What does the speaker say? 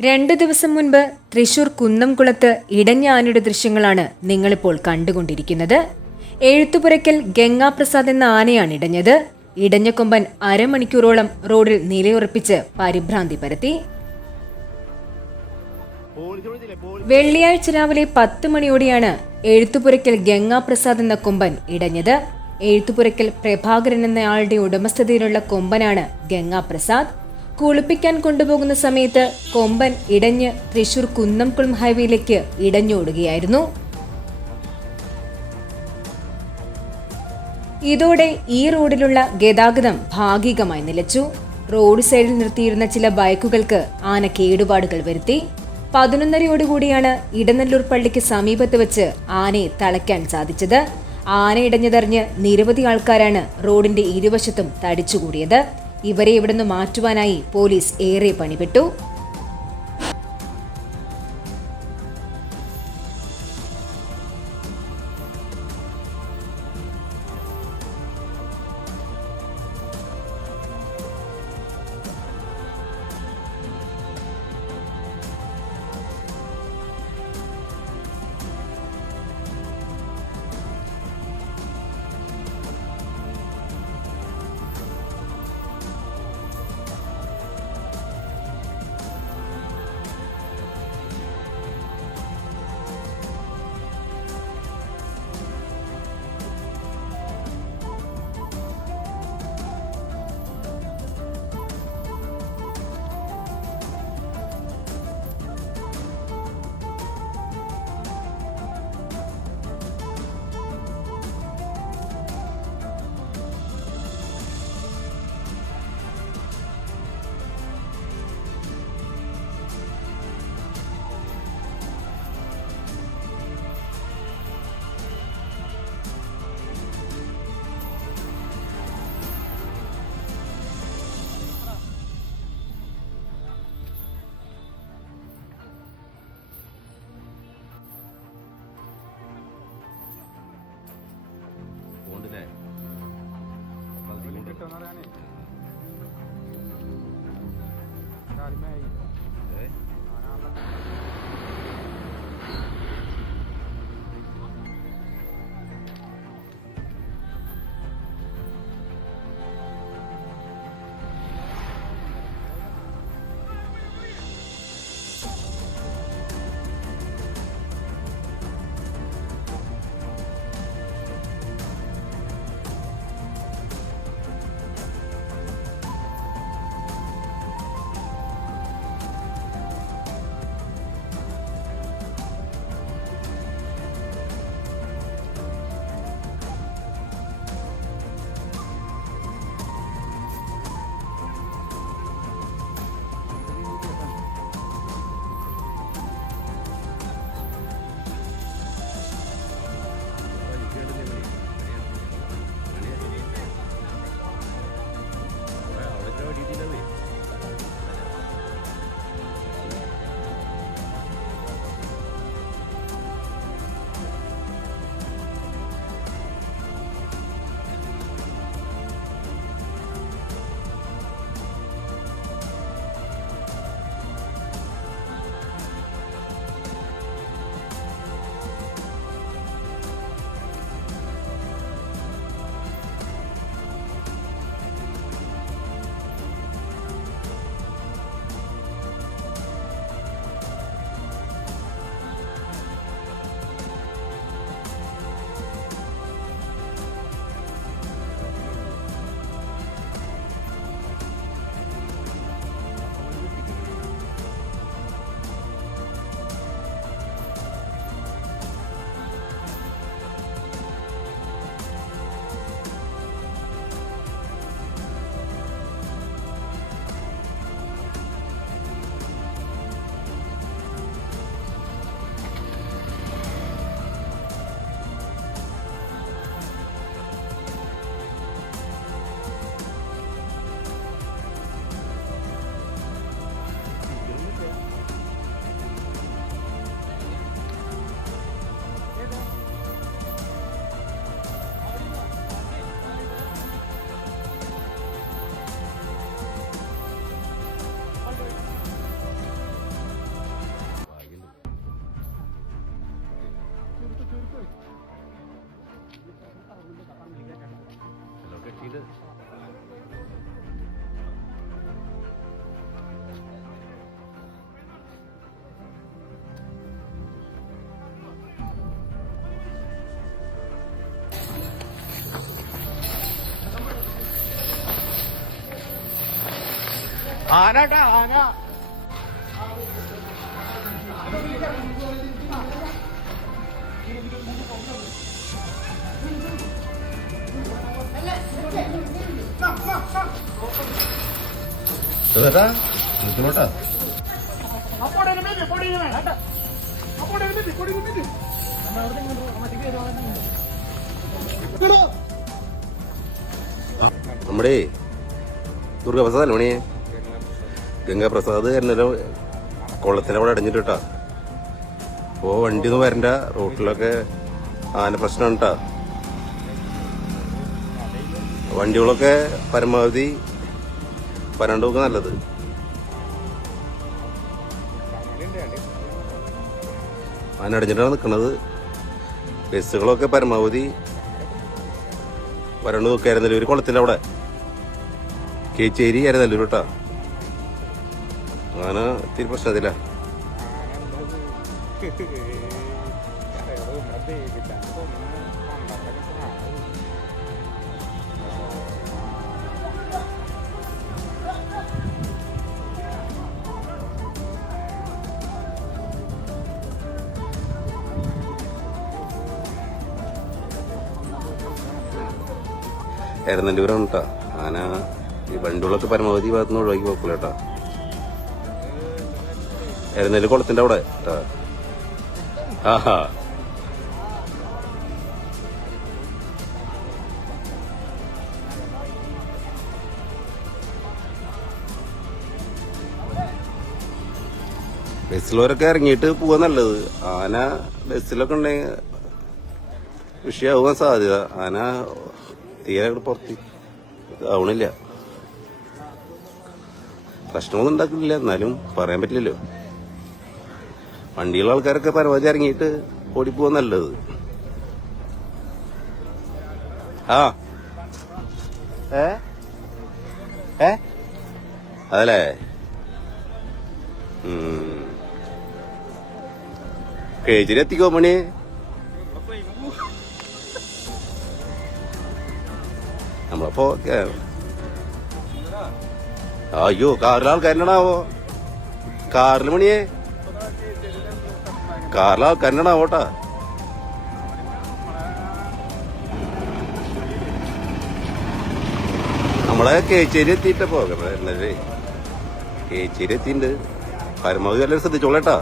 രണ്ടു ദിവസം മുൻപ് തൃശൂർ കുന്നംകുളത്ത് ഇടഞ്ഞ ആനയുടെ ദൃശ്യങ്ങളാണ് നിങ്ങളിപ്പോൾ കണ്ടുകൊണ്ടിരിക്കുന്നത്. എഴുത്തുപുരയ്ക്കൽ ഗംഗാപ്രസാദ് എന്ന ആനയാണ് ഇടഞ്ഞത്. ഇടഞ്ഞ കൊമ്പൻ അരമണിക്കൂറോളം റോഡിൽ നിലയുറപ്പിച്ച് പരിഭ്രാന്തി പരത്തി. വെള്ളിയാഴ്ച രാവിലെ പത്ത് മണിയോടെയാണ് എഴുത്തുപുരയ്ക്കൽ ഗംഗാപ്രസാദ് എന്ന കൊമ്പൻ ഇടഞ്ഞത്. എഴുത്തുപുരയ്ക്കൽ പ്രഭാകരൻ എന്നയാളുടെ ഉടമസ്ഥതയിലുള്ള കൊമ്പനാണ് ഗംഗാപ്രസാദ്. കുളിപ്പിക്കാൻ കൊണ്ടുപോകുന്ന സമയത്ത് കൊമ്പൻ ഇടഞ്ഞ് തൃശൂർ കുന്നംകുളം ഹൈവേയിലേക്ക് ഇടഞ്ഞോടുകയായിരുന്നു. ഇതോടെ ഈ റോഡിലുള്ള ഗതാഗതം ഭാഗികമായി നിലച്ചു. റോഡ് സൈഡിൽ നിർത്തിയിരുന്ന ചില ബൈക്കുകൾക്ക് ആന കേടുപാടുകൾ വരുത്തി. പതിനൊന്നരയോടുകൂടിയാണ് ഇടനല്ലൂർ പള്ളിക്ക് സമീപത്ത് വെച്ച് ആനയെ തളയ്ക്കാൻ സാധിച്ചത്. ആന ഇടഞ്ഞതറിഞ്ഞ് നിരവധി ആൾക്കാരാണ് റോഡിന്റെ ഇരുവശത്തും തടിച്ചുകൂടിയത്. ഇവരെ ഇവിടുന്ന് മാറ്റുവാനായി പോലീസ് ഏറെ പണിപ്പെട്ടു ഏ? ആനാട്ടാ ആന ചേട്ടാ നിൽക്കണോട്ടാ നമ്മുടെ ദുർഗാപ്രസാദ് അല്ലേ മണിയെ? ഗംഗാപ്രസാദ് എന്നൊരു കൊള്ളത്തിലവിടെ അടഞ്ഞിട്ട് കേട്ടാ അപ്പോ വണ്ടി ഒന്നും വരണ്ട റോട്ടിലൊക്കെ ആന പ്രശ്നമാണ് കേട്ടാ വണ്ടികളൊക്കെ പരമാവധി വരണ്ടൊക്കെ നല്ലത്. ആന അടഞ്ഞിട്ടാണ് നിൽക്കുന്നത് ബസ്സുകളൊക്കെ പരമാവധി വരണ്ട് നോക്കായിരുന്നല്ലോ ഒരു കുളത്തിന്റെ അവിടെ കേച്ചേരി ആയിരുന്നല്ലോ കേട്ടാ അങ്ങനെ ഇത്തിരി പ്രശ്നത്തില്ല എരനല്ലൂരാണ് ആന ഈ വണ്ടികളൊക്കെ പരമാവധി ഭാഗത്തുനിന്ന് ഒഴിവാക്കി എരനെല്ലു കുളത്തിന്റെ അവിടെ. ആഹാ. ബസ്സിലവരൊക്കെ ഇറങ്ങിയിട്ട് പോവാ നല്ലത്. ആന ബസ്സിലൊക്കെ ഉണ്ടെങ്കിൽ വിഷയമാവാൻ സാധ്യത. ആന തീരെ പുറത്ത് ആവണില്ല പ്രശ്നമൊന്നും ഉണ്ടാക്കുന്നില്ല എന്നാലും പറയാൻ പറ്റില്ലല്ലോ. വണ്ടിയുള്ള ആൾക്കാരൊക്കെ പരമാവധി ഇറങ്ങിയിട്ട് ഓടിപ്പോവാ നല്ലത്. ആ. ഏ? ഏ? അതല്ലേ? കേജിരി എത്തിക്കോ മണി. നമ്മളപ്പോ അയ്യോ കാറിൽ ആൾക്കാരനാവോ കാറിൽ മണിയേ. കാറിൽ ആൾക്കാരനാവോട്ടാ നമ്മളെ കേച്ചേരി എത്തിയിട്ടപ്പോ കേച്ചേരി എത്തിയിട്ടുണ്ട് പരമാവധി എല്ലാവരും ശ്രദ്ധിച്ചോളേട്ടാ